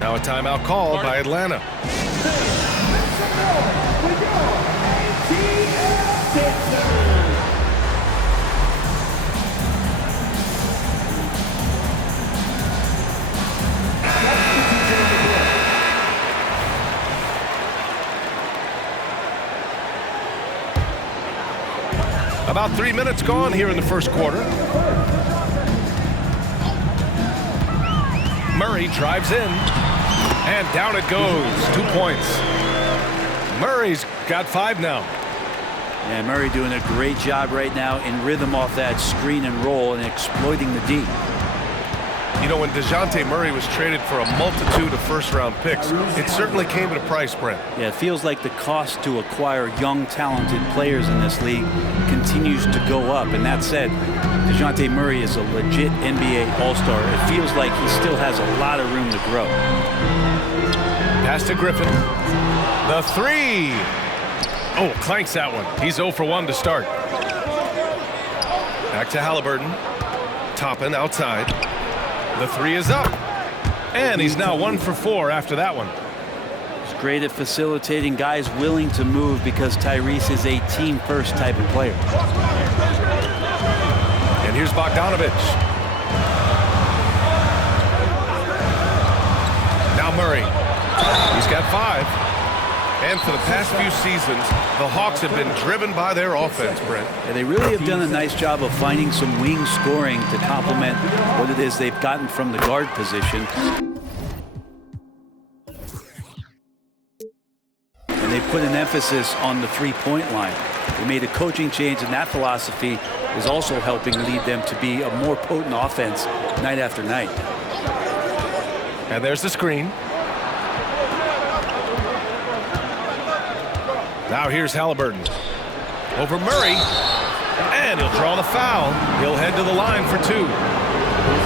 Now a timeout called by Atlanta. About 3 minutes gone here in the first quarter. Murray drives in, and down it goes. 2 points. Murray's got 5 now. And Murray doing a great job right now in rhythm off that screen and roll and exploiting the D. You know, when DeJounte Murray was traded for a multitude of first-round picks, it certainly came at a price, Brent. Yeah, it feels like the cost to acquire young, talented players in this league continues to go up. And that said, DeJounte Murray is a legit NBA All-Star. It feels like he still has a lot of room to grow. Pass to Griffin. The 3. Oh, clanks that one. He's 0 for 1 to start. Back to Haliburton. Toppin outside. The 3 is up. And he's now 1 for 4 after that one. He's great at facilitating guys willing to move because Tyrese is a team-first type of player. And here's Bogdanovic. Now Murray. He's got 5. And for the past few seasons, the Hawks have been driven by their offense, Brent. And they really have done a nice job of finding some wing scoring to complement what it is they've gotten from the guard position. And they put an emphasis on the three-point line. They made a coaching change, and that philosophy is also helping lead them to be a more potent offense night after night. And there's the screen. Now here's Haliburton. Over Murray. And he'll draw the foul. He'll head to the line for 2.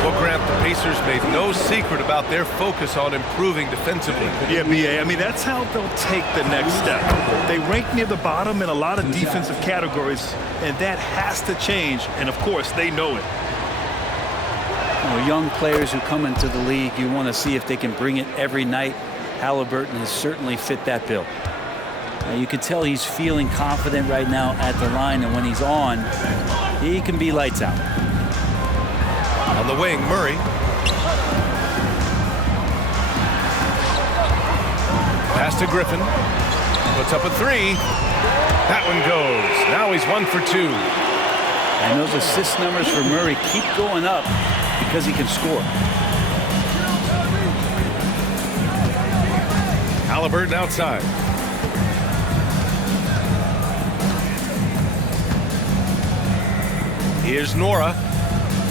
Well, Grant, the Pacers made no secret about their focus on improving defensively. Yeah, B.A., I mean, that's how they'll take the next step. They rank near the bottom in a lot of defensive categories, and that has to change, and of course, they know it. Well, young players who come into the league, you want to see if they can bring it every night. Haliburton has certainly fit that bill. You can tell he's feeling confident right now at the line, and when he's on, he can be lights out. On the wing, Murray. Pass to Griffin. Puts up a 3. That one goes. Now he's 1 for 2. And those assist numbers for Murray keep going up because he can score. Haliburton outside. Here's Nora.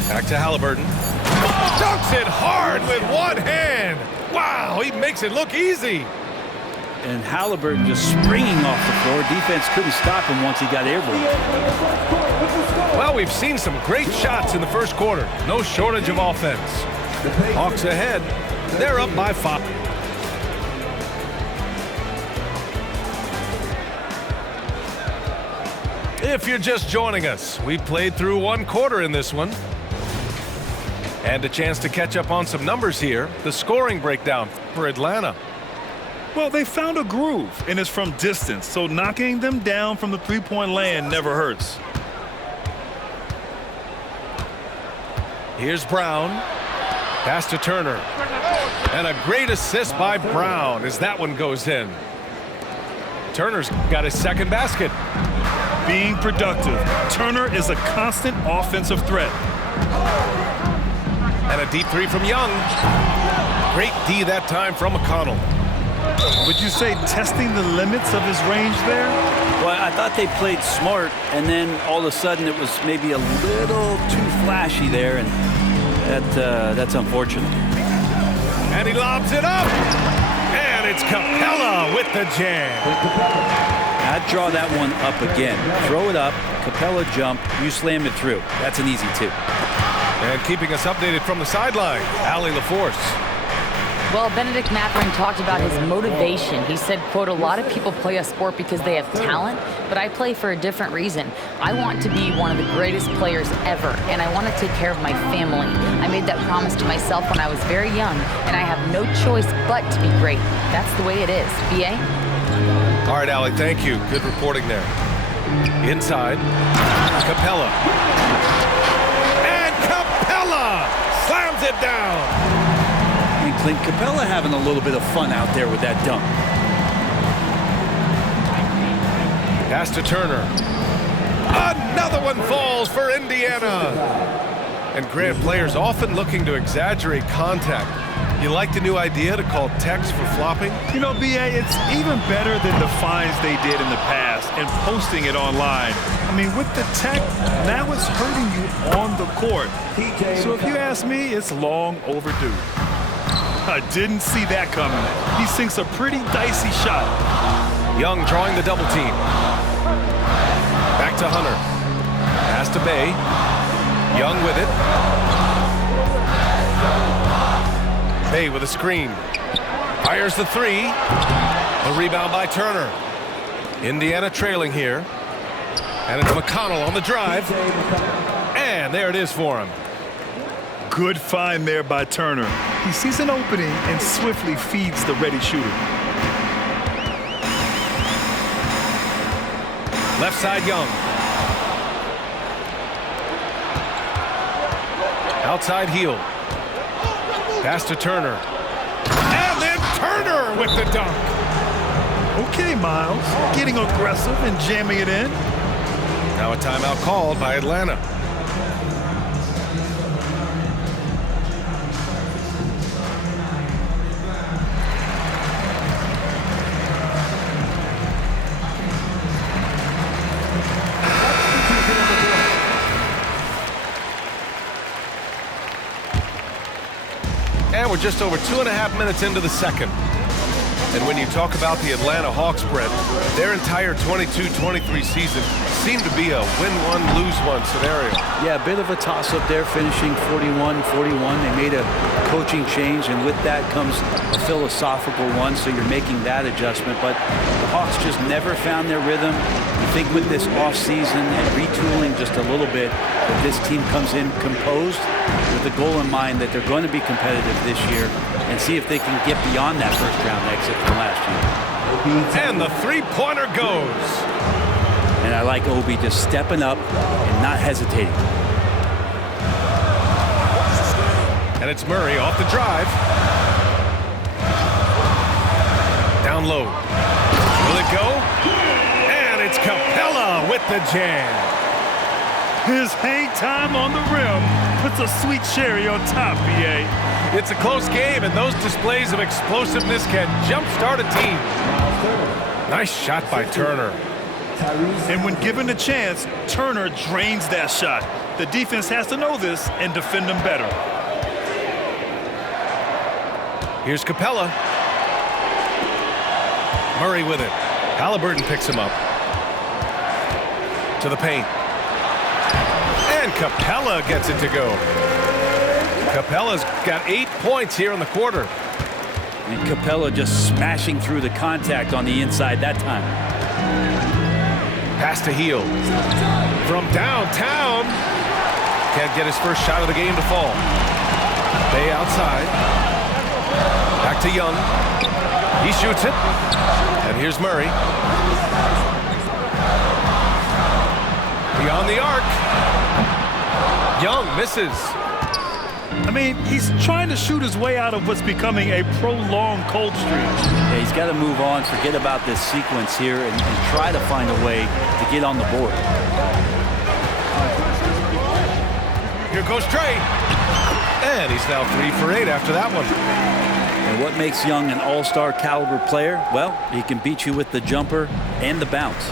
Back to Haliburton. Dunks it hard with one hand. Wow, he makes it look easy. And Haliburton just springing off the floor. Defense couldn't stop him once he got airborne. Well, we've seen some great shots in the first quarter. No shortage of offense. Hawks ahead. They're up by 5. If you're just joining us, we played through 1 quarter in this one. And a chance to catch up on some numbers here. The scoring breakdown for Atlanta. Well, they found a groove, and it's from distance, so knocking them down from the three-point land never hurts. Here's Brown. Pass to Turner. And a great assist by Brown as that one goes in. Turner's got his second basket. Being productive. Turner is a constant offensive threat. And a deep 3 from Young. Great D that time from McConnell. Would you say testing the limits of his range there? Well, I thought they played smart, and then all of a sudden it was maybe a little too flashy there, and that's unfortunate. And he lobs it up. And it's Capella with the jam. I'd draw that one up again. Throw it up, Capella jump, you slam it through. That's an easy 2. And keeping us updated from the sideline, Allie LaForce. Well, Benedict Mathurin talked about his motivation. He said, quote, "A lot of people play a sport because they have talent, but I play for a different reason. I want to be one of the greatest players ever, and I want to take care of my family. I made that promise to myself when I was very young, and I have no choice but to be great. That's the way it is." B.A.? All right, Alec, thank you. Good reporting there. Inside, Capella. And Capella slams it down. And Clint Capella having a little bit of fun out there with that dunk. Pass to Turner. Another one falls for Indiana. And Grant, players often looking to exaggerate contact. You like the new idea to call techs for flopping? You know, B.A., it's even better than the fines they did in the past and posting it online. I mean, with the tech, now it's hurting you on the court. So if you ask me, it's long overdue. I didn't see that coming. He sinks a pretty dicey shot. Young drawing the double team. Back to Hunter. Pass to Bay. Young with it. Bay with a screen. Fires the three. A rebound by Turner. Indiana trailing here. And it's McConnell on the drive. And there it is for him. Good find there by Turner. He sees an opening and swiftly feeds the ready shooter. Left side, Young. Outside, Hield. Pass to Turner. And then Turner with the dunk. Okay, Miles. Getting aggressive and jamming it in. Now a timeout called by Atlanta. And we're just over 2.5 minutes into the second. And when you talk about the Atlanta Hawks, Brett, their entire 22-23 season seemed to be a win-one, lose-one scenario. Yeah, a bit of a toss-up there, finishing 41-41. They made a coaching change, and with that comes a philosophical one, so you're making that adjustment. But the Hawks just never found their rhythm. You think with this offseason and retooling just a little bit, that this team comes in composed with the goal in mind that they're going to be competitive this year and see if they can get beyond that first-round exit from last year. And the three-pointer goes. And I like Obi just stepping up and not hesitating. And it's Murray off the drive. Down low. Will it go? And it's Capella with the jam. His hang time on the rim puts a sweet cherry on top, B.A. It's a close game, and those displays of explosiveness can jumpstart a team. Nice shot by Turner. And when given the chance, Turner drains that shot. The defense has to know this and defend them better. Here's Capella. Murray with it. Halliburton picks him up. To the paint. And Capella gets it to go. Capella's got 8 points here in the quarter. And Capella just smashing through the contact on the inside that time. Pass to Hield. From downtown. Can't get his first shot of the game to fall. Bay outside. Back to Young. He shoots it. And here's Murray. Beyond the arc. Young misses. I mean, he's trying to shoot his way out of what's becoming a prolonged cold streak. Yeah, he's got to move on, forget about this sequence here, and try to find a way to get on the board. Here goes Trey. And he's now 3 for 8 after that one. And what makes Young an all-star caliber player? Well, he can beat you with the jumper and the bounce.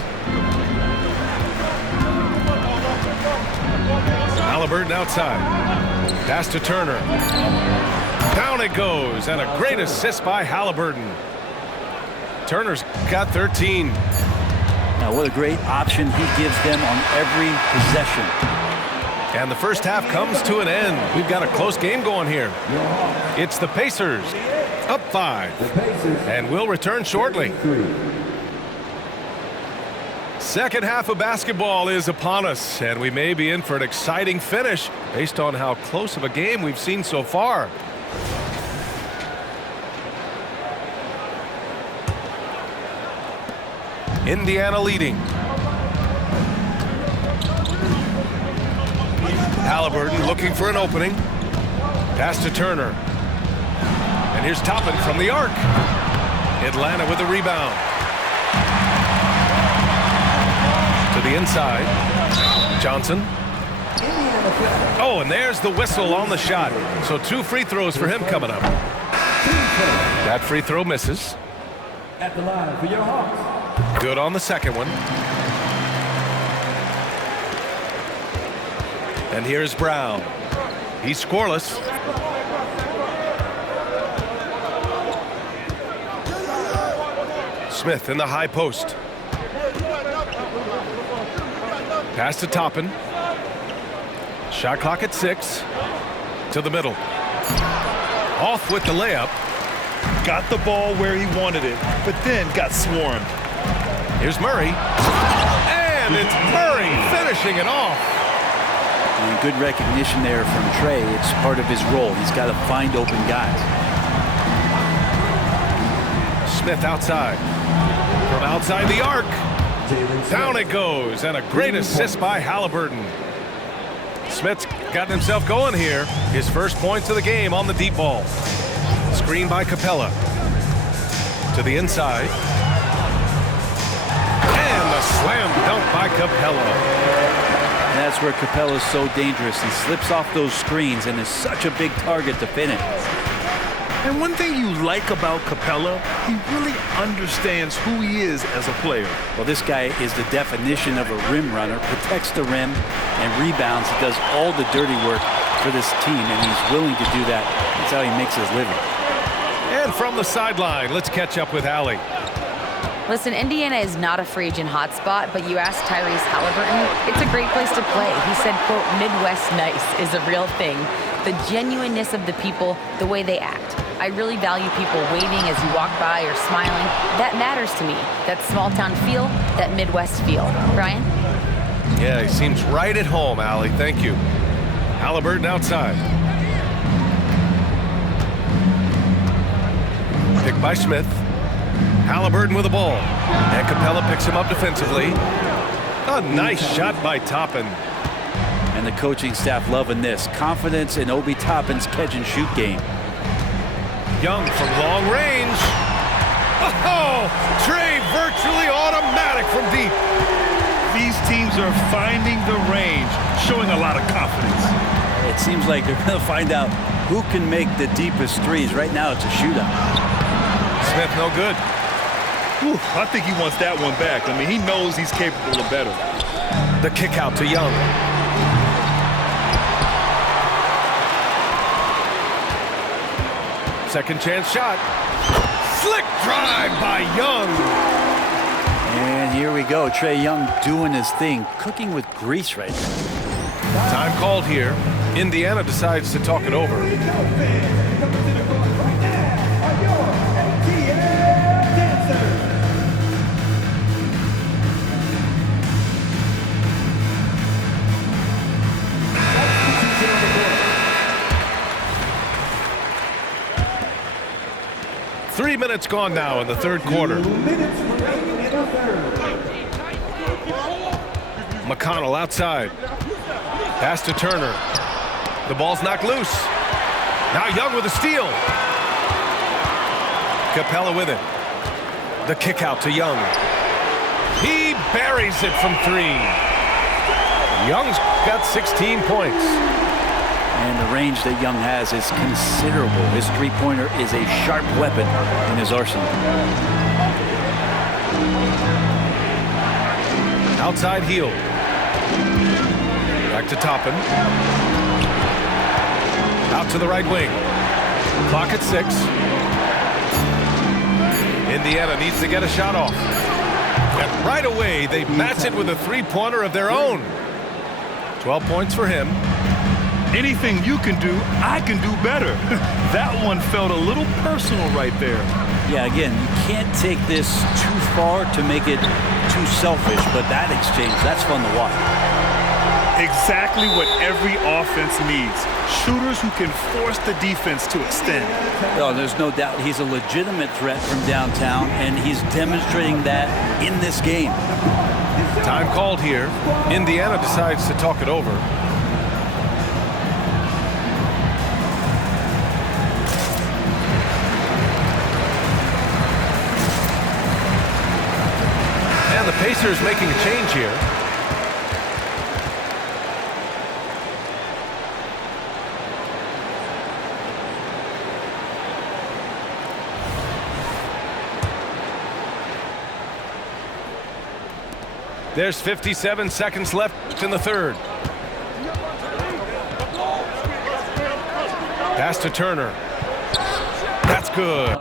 Halliburton outside. Pass to Turner. Down it goes, and a great assist by Halliburton. Turner's got 13. Now, what a great option he gives them on every possession. And the first half comes to an end. We've got a close game going here. It's the Pacers Up 5. And we'll return shortly. Second half of basketball is upon us, and we may be in for an exciting finish based on how close of a game we've seen so far. Indiana leading. Haliburton looking for an opening. Pass to Turner. And here's Toppin from the arc. Atlanta with the rebound. To the inside. Johnson. Oh, and there's the whistle on the shot. So 2 free throws for him coming up. That free throw misses. At the line for your Hawks. Good on the second one. And here's Brown. He's scoreless. Smith in the high post. Pass to Toppin. Shot clock at 6. To the middle. Off with the layup. Got the ball where he wanted it, but then got swarmed. Here's Murray. And it's Murray finishing it off. And good recognition there from Trey. It's part of his role. He's got to find open guys. Smith outside. From outside the arc. Down it goes. And a great assist by Haliburton. Smith's gotten himself going here. His first points of the game on the deep ball. Screen by Capella. To the inside. And the slam dunk by Capella. And that's where Capella's so dangerous. He slips off those screens and is such a big target to pin it. And one thing you like about Capella, he really understands who he is as a player. Well, this guy is the definition of a rim runner, protects the rim and rebounds. He does all the dirty work for this team, and he's willing to do that. That's how he makes his living. And from the sideline, let's catch up with Allie. Listen, Indiana is not a free agent hotspot, but you asked Tyrese Haliburton, it's a great place to play. He said, quote, Midwest nice is a real thing. The genuineness of the people, the way they act. I really value people waving as you walk by or smiling. That matters to me. That small town feel, that Midwest feel. Brian? Yeah, he seems right at home, Allie. Thank you. Haliburton outside. Picked by Smith. Haliburton with the ball. And Capella picks him up defensively. A nice shot by Toppin. And the coaching staff loving this. Confidence in Obi Toppin's catch-and-shoot game. Young from long range. Oh, Trey virtually automatic from deep. These teams are finding the range, showing a lot of confidence. It seems like they're going to find out who can make the deepest threes. Right now, it's a shootout. Smith no good. Whew, I think he wants that one back. I mean, he knows he's capable of better. The kick out to Young. Second chance shot. Slick drive by Young. And here we go. Trae Young doing his thing, cooking with grease right now. Time called here. Indiana decides to talk it over. Three minutes gone now in the third quarter. McConnell outside. Pass to Turner. The ball's knocked loose. Now Young with a steal. Capella with it. The kick out to Young. He buries it from 3. Young's got 16 points. And the range that Young has is considerable. His three-pointer is a sharp weapon in his arsenal. Outside heel. Back to Toppin. Out to the right wing. Clock at 6. Indiana needs to get a shot off. And right away, they match it with a three-pointer of their own. 12 points for him. Anything you can do, I can do better. That one felt a little personal right there. Yeah, again, you can't take this too far to make it too selfish, but that exchange, that's fun to watch. Exactly what every offense needs. Shooters who can force the defense to extend. Oh, there's no doubt he's a legitimate threat from downtown, and he's demonstrating that in this game. Time called here. Indiana decides to talk it over. And the Pacers making a change here. There's 57 seconds left in the third. Pass to Turner. That's good.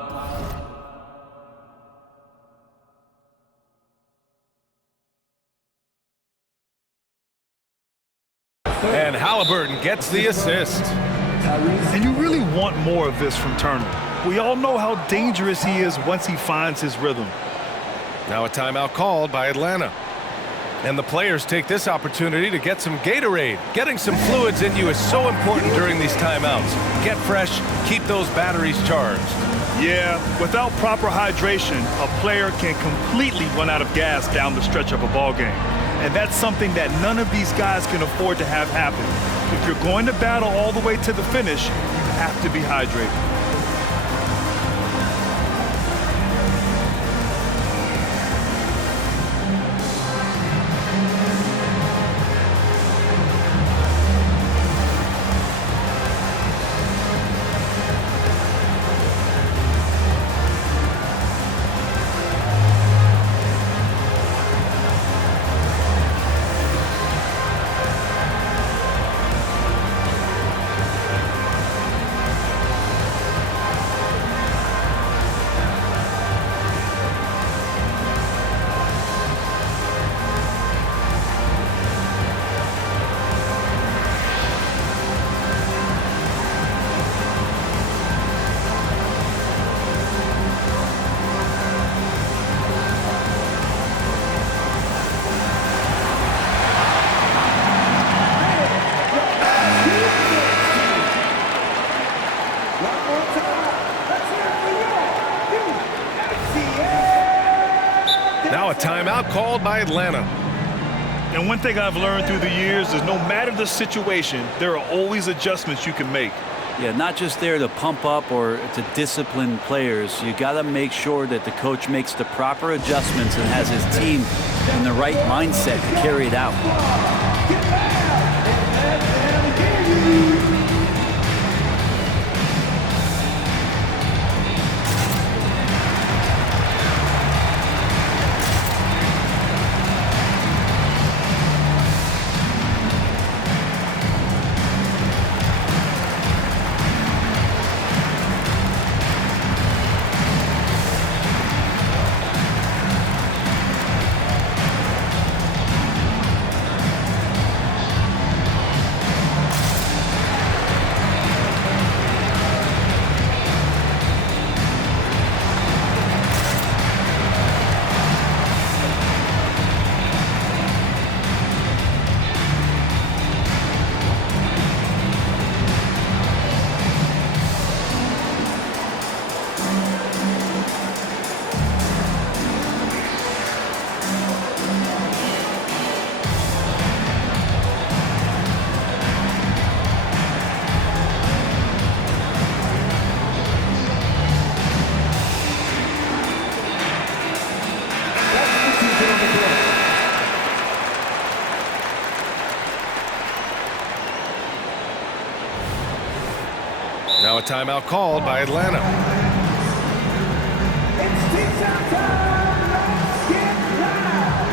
And Halliburton gets the assist. And you really want more of this from Turner. We all know how dangerous he is once he finds his rhythm. Now a timeout called by Atlanta. And the players take this opportunity to get some Gatorade. Getting some fluids in you is so important during these timeouts. Get fresh, keep those batteries charged. Yeah, without proper hydration, a player can completely run out of gas down the stretch of a ball game. And that's something that none of these guys can afford to have happen. If you're going to battle all the way to the finish, you have to be hydrated. Now a timeout called by Atlanta. And one thing I've learned through the years is no matter the situation, there are always adjustments you can make. Yeah, not just there to pump up or to discipline players. You got to make sure that the coach makes the proper adjustments and has his team in the right mindset to carry it out. Now a timeout called by Atlanta. It's T-Shot time. Let's get loud.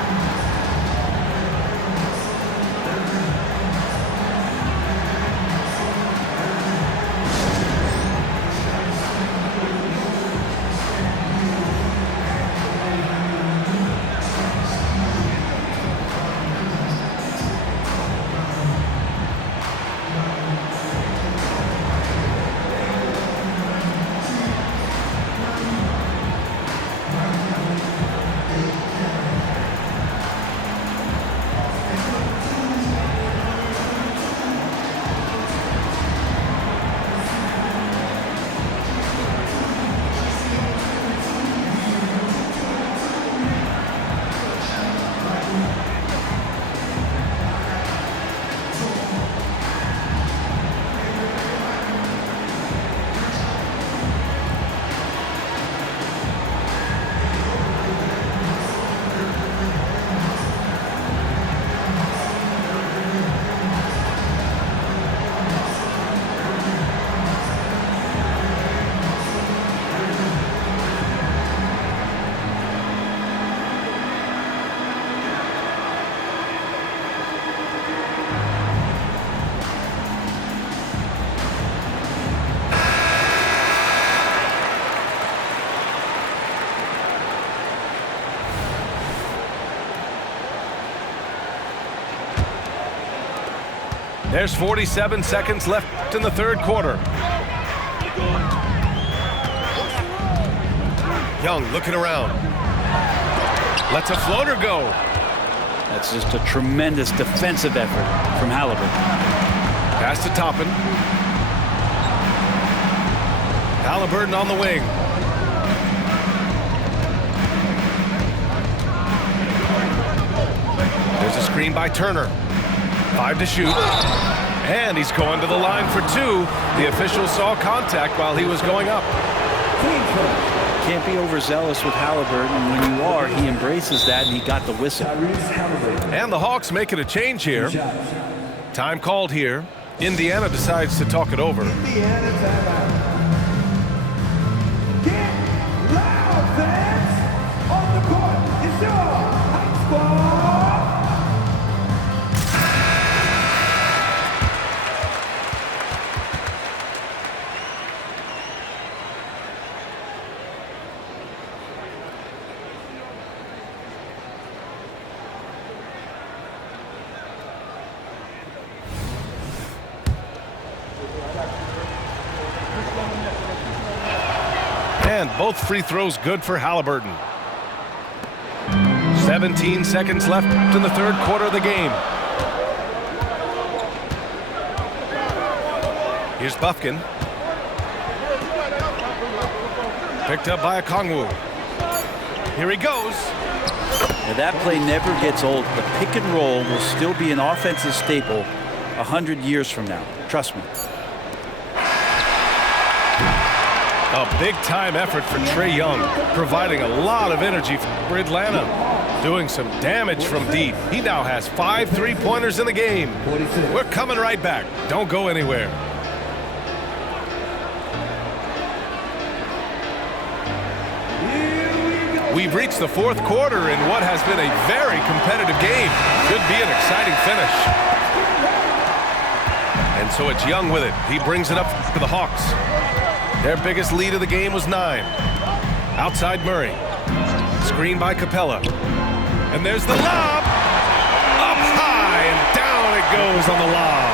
There's 47 seconds left in the third quarter. Young looking around. Lets a floater go. That's just a tremendous defensive effort from Halliburton. Pass to Toppin. Halliburton on the wing. There's a screen by Turner. 5 to shoot. And he's going to the line for 2. The official saw contact while he was going up. Can't be overzealous with Halliburton. When you are, he embraces that, and he got the whistle. And the Hawks making a change here. Time called here. Indiana decides to talk it over. Indiana timeout. Get loud, fans! On the court is your Hawks squad! And both free throws good for Halliburton. 17 seconds left in the third quarter of the game. Here's Bufkin. Picked up by Okongwu. Here he goes. Now that play never gets old. The pick and roll will still be an offensive staple 100 years from now. Trust me. A big-time effort for Trae Young, providing a lot of energy for Atlanta, doing some damage from deep. He now has 5 3-pointers in the game. We're coming right back. Don't go anywhere. We've reached the fourth quarter in what has been a very competitive game. Should be an exciting finish. And so it's Young with it. He brings it up for the Hawks. Their biggest lead of the game was 9. Outside Murray. Screen by Capella. And there's the lob. Up high and down it goes on the lob.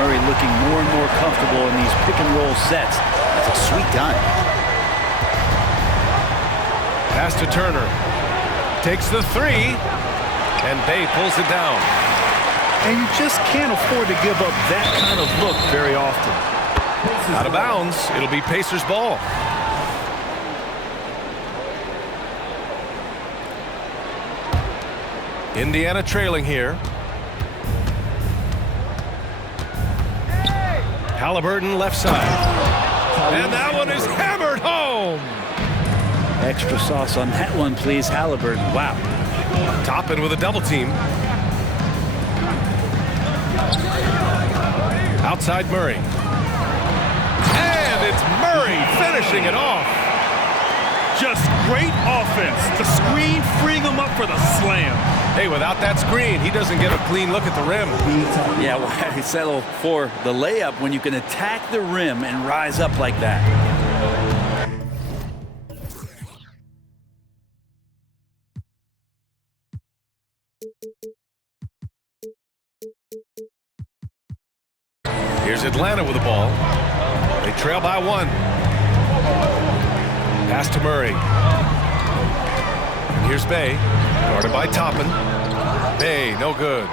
Murray looking more and more comfortable in these pick and roll sets. That's a sweet dime. Pass to Turner. Takes the 3. And Bay pulls it down. And you just can't afford to give up that kind of look very often. Out of bounds. It'll be Pacers ball. Indiana trailing here. Halliburton left side. And that one is hammered home. Extra sauce on that one, please, Halliburton. Wow. Toppin with a double team. Outside Murray. And it's Murray finishing it off. Just great offense. The screen freeing him up for the slam. Hey, without that screen, he doesn't get a clean look at the rim. Yeah, why settle for the layup when you can attack the rim and rise up like that? Here's Atlanta with the ball. They trail by 1. Pass to Murray. And here's Bay, guarded by Toppin. Bay, no good.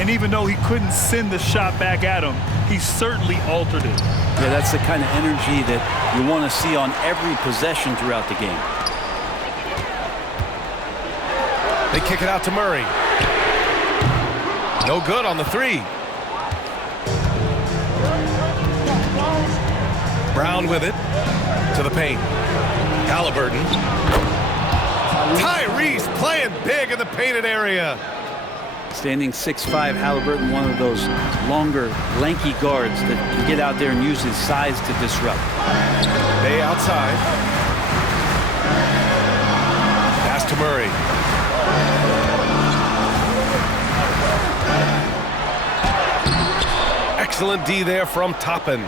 And even though he couldn't send the shot back at him, he certainly altered it. Yeah, that's the kind of energy that you want to see on every possession throughout the game. They kick it out to Murray. No good on the 3. Brown with it to the paint. Halliburton. Tyrese playing big in the painted area. Standing 6'5", Halliburton, one of those longer, lanky guards that can get out there and use his size to disrupt. Bay outside. Pass to Murray. Excellent D there from Toppin.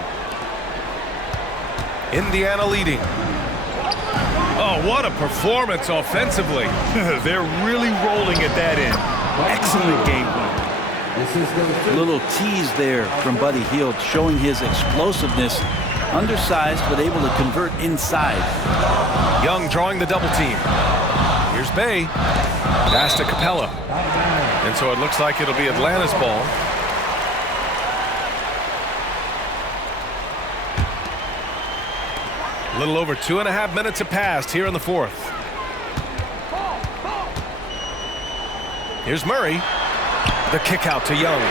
Indiana leading. Oh, what a performance offensively. They're really rolling at that end. Excellent game plan. A little tease there from Buddy Hield, showing his explosiveness. Undersized, but able to convert inside. Young drawing the double team. Here's Bay. Pass to Capella. And so it looks like it'll be Atlanta's ball. A little over 2.5 minutes have passed here in the fourth. Here's Murray. The kick out to Young.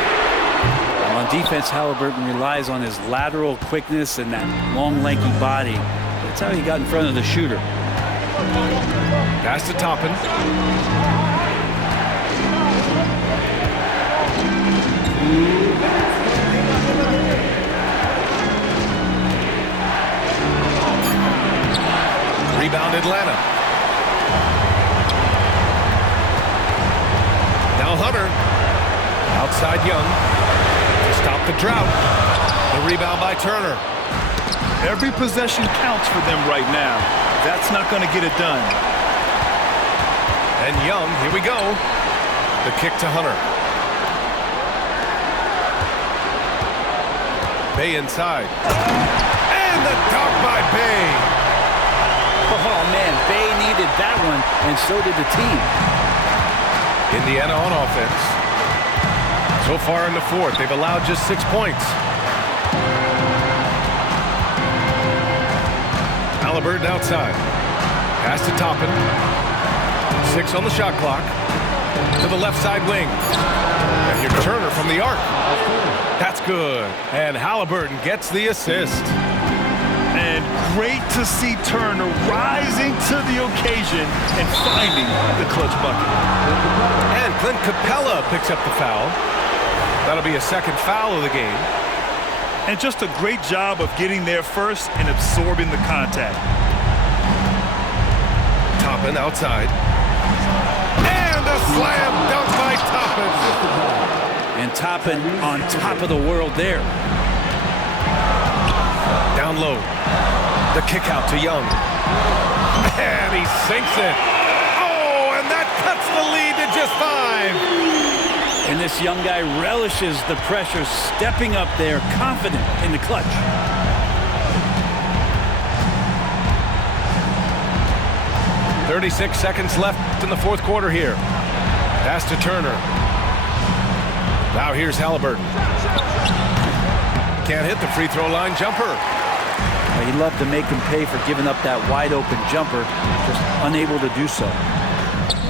On defense, Halliburton relies on his lateral quickness and that long, lanky body. That's how he got in front of the shooter. Pass to Toppin. Rebound Atlanta. Now Hunter. Outside Young. To stop the drought. The rebound by Turner. Every possession counts for them right now. That's not going to get it done. And Young, here we go. The kick to Hunter. Bay inside. And the dunk by Bay. Oh, man, Bay needed that one, and so did the team. Indiana on offense. So far in the fourth, they've allowed just 6 points. Halliburton outside. Pass to Toppin. 6 on the shot clock. To the left side wing. And here's Turner from the arc. That's good. And Halliburton gets the assist. And great to see Turner rising to the occasion and finding the clutch bucket. And Clint Capella picks up the foul. That'll be a second foul of the game. And just a great job of getting there first and absorbing the contact. Toppin outside. And a slam dunk by Toppin. And Toppin on top of the world there. Down low. The kick out to Young. And he sinks it. Oh, and that cuts the lead to just 5. And this young guy relishes the pressure, stepping up there, confident in the clutch. .36 seconds left in the fourth quarter here. Pass to Turner. Now here's Halliburton. Can't hit the free throw line jumper. He'd love to make him pay for giving up that wide open jumper, just unable to do so.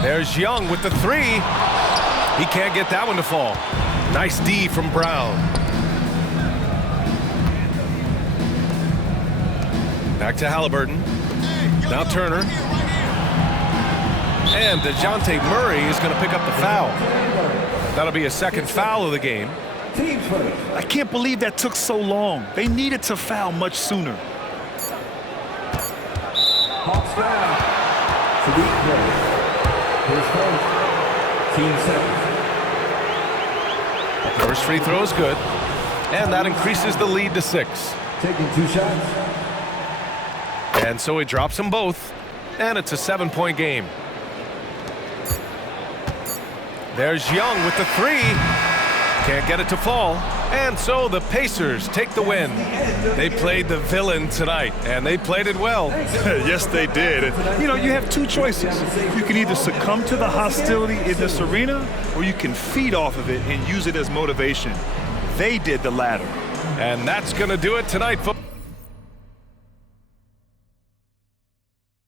There's Young with the 3. He can't get that one to fall. Nice D from Brown. Back to Halliburton. Now Turner. And DeJounte Murray is going to pick up the foul. That'll be a second foul of the game. I can't believe that took so long. They needed to foul much sooner. Hawks foul. Sadiq Bey. His first. Team 7. First free throw is good. And that increases the lead to 6. Taking 2 shots. And so he drops them both. And it's a 7-point game. There's Young with the 3. Can't get it to fall. And so the Pacers take the win. They played the villain tonight, and they played it well. Yes, they did. And, you know, you have 2 choices. You can either succumb to the hostility in this arena, or you can feed off of it and use it as motivation. They did the latter. And that's going to do it tonight, folks.